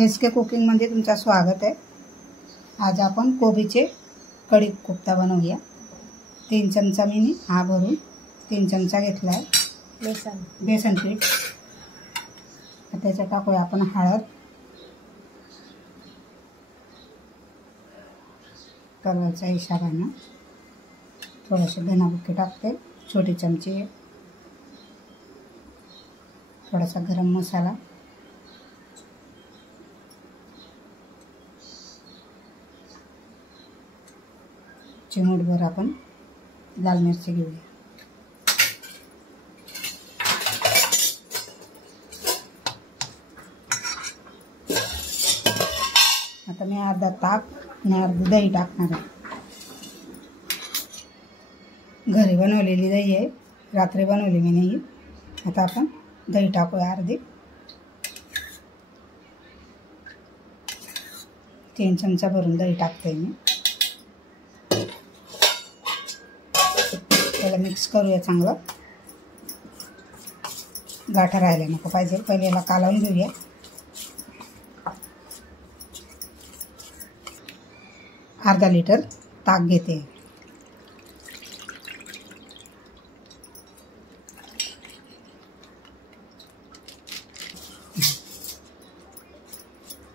एस के कुकिंगमध्ये तुमचं स्वागत आहे। आज आपण कोबीचे कढी कोफ्ता बनवूया। 3 चमचा मी हा भरून 3 चमचा घेतला आहे बेसन पीठ। त्याच्यात टाकूया आपण हळद, कलरच्या हिशोबाने थोडेसे धना बुक्के टाकते, छोटी चमची, थोडासा गरम मसाला, चिमूटभर आपण लाल मिरची घेऊया। आता मी अर्धा ताक आणि अर्धी दही टाकणार आहे। घरी बनवलेली दही आहे, रात्री बनवली मी नाही। आता आपण दही टाकूया अर्धी। 3 चमचा भरून दही टाकते मी। त्याला मिक्स करूया चांगलं, गाठा राहायला नको पाहिजे। पहिले याला कालवून घेऊया। अर्धा लिटर ताक घेते।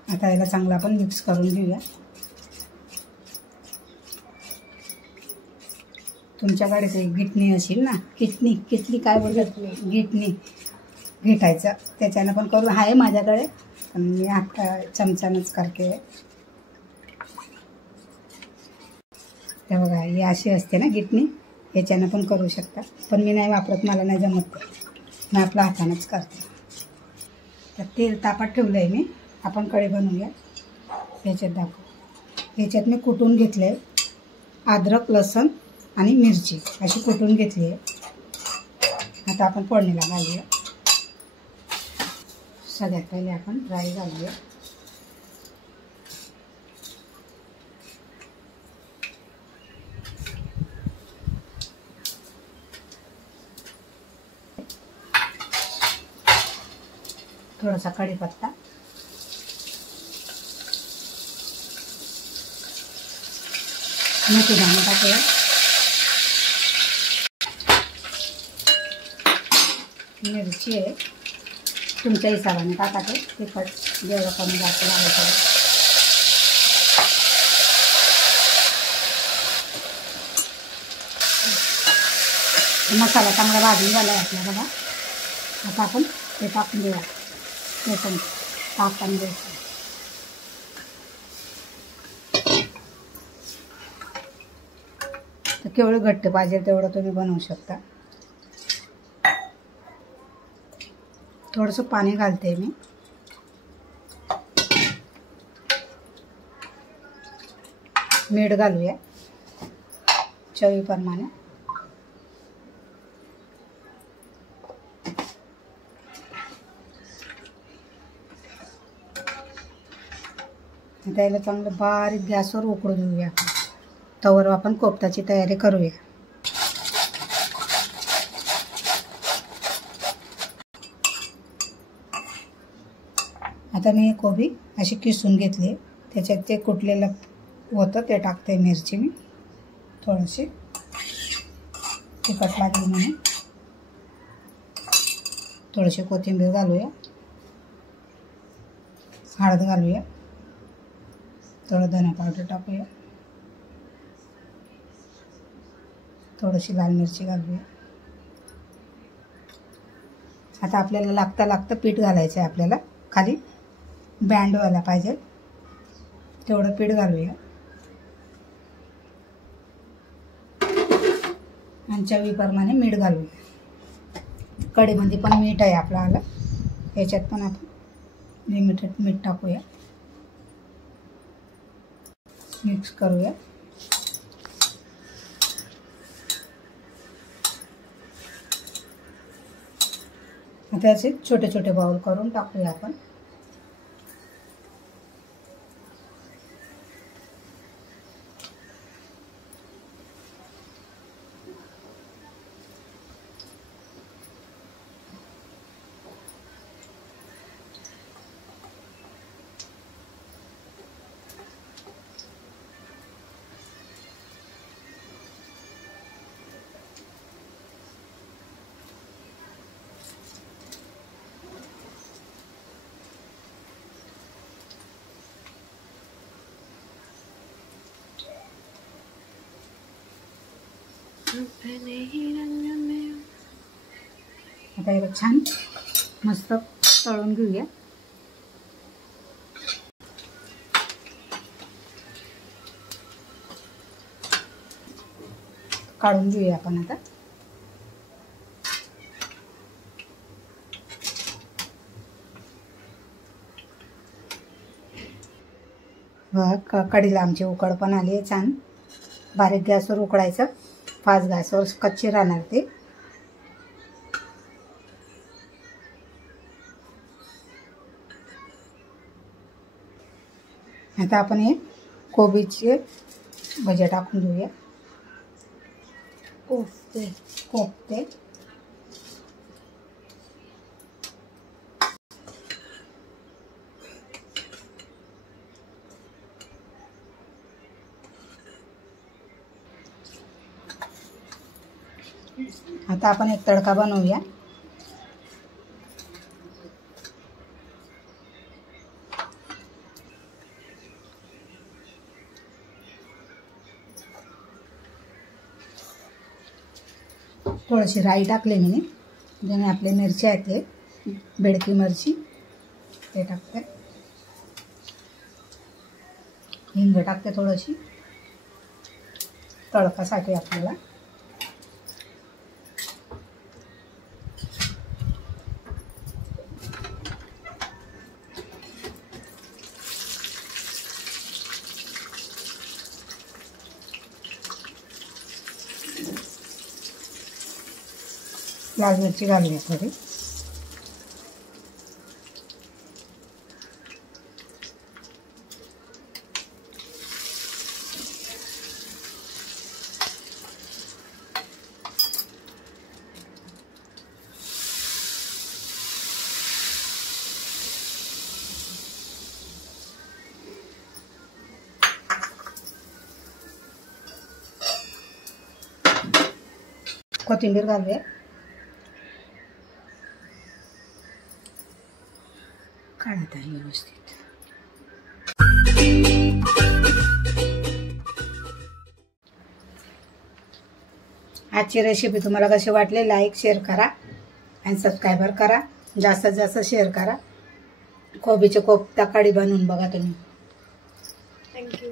आता याला चांगलं आपण मिक्स करून घेऊया। तुमच्याकडे ते गिटणी असेल ना, किटली काय बोलतात, गिटणी घेटायचं, त्याच्यानं पण करून आहे माझ्याकडे, पण मी आता चमचानंच करते। ते बघा, ही अशी असते ना गिटणी, याच्यानं पण करू शकता, पण मी नाही वापरत, मला नाही जमत, मी आपल्या हातानंच करते। तर तेल तापत ठेवलं आहे मी, आपण कढी बनवूया। याच्यात दाखव, याच्यात मी कुटून घेतलं आहे अद्रक, लसूण आणि मिरची अशी कुटून घेतली आहे। आता आपण फोडणीला घालूया। सगळ्यात पहिले आपण राई घालूया। थोडासा कढीपत्ता, मेथी दाणे टाकूया, मिरची आहे तुमच्या हिशोबाने टाकायचं, तिखट जेवढं कमी जास्त लावायचं। मसाला चांगला भाजून झाला आहे आपला बघा। आता आपण ते टाकून देऊया, बेसन टाकून द्यायचं। तर केवढं घट्ट पाहिजे तेवढं तुम्ही बनवू शकता। थोडंसं पाणी घालते मी, मीठ घालूया चवीप्रमाणे। त्याला चांगलं बारीक गॅसवर उकळू देऊया। तवर आपण कोफ्ताची तयारी करूया। आता मी कोबी अशी किसून घेतली, त्याच्यात ते कुटलेलं होतं ते टाकते। मिरची मी थोडीशी तिखट लागली म्हणून, थोडीशी कोथिंबीर घालूया, हळद घालूया, थोडं धना पावडर टाकूया, थोडीशी लाल मिरची घालूया। आता आपल्याला लागता पीठ घालायचं आहे, आपल्याला खाली बँड व्हायला पाहिजे तेवढं पीठ घालूया। आणि चवीप्रमाणे मीठ घालूया। कढीमध्ये पण मीठ आहे आपल्याला, याच्यात पण आपण लिमिटेड मीठ टाकूया, मिक्स करूया। आता असे छोटे छोटे बाउल करून टाकूया आपण। आता हे छान मस्त तळून घेऊया. काढून घेऊया आपण आता. कढीला आमची उकड पण आली आहे छान. बारीक गॅसवर उकडायचं, फास्ट गॅसवर कच्ची राहणार ते. आता आपण हे कोबीचे भजे टाकून घेऊया. कोफते आता आपण एक तडका बनवूया. थोडीशी राई टाकली मी, ज्याने आपले मिरची आहेत ते बेडकी मिरची ते टाकते. हिंग टाकते थोडीशी तडकासाठी आपल्याला. लाल मिरची घालूया थोडी. कोथिंबीर घालूया. काढता व्यवस्थित. आजची रेसिपी तुम्हाला कशी वाटली, लाईक शेअर करा आणि सबस्क्राईबर करा. जास्तीत जास्त शेअर करा. कोबीचे कोफ्ता कढी बनवून बघा तुम्ही. थँक्यू.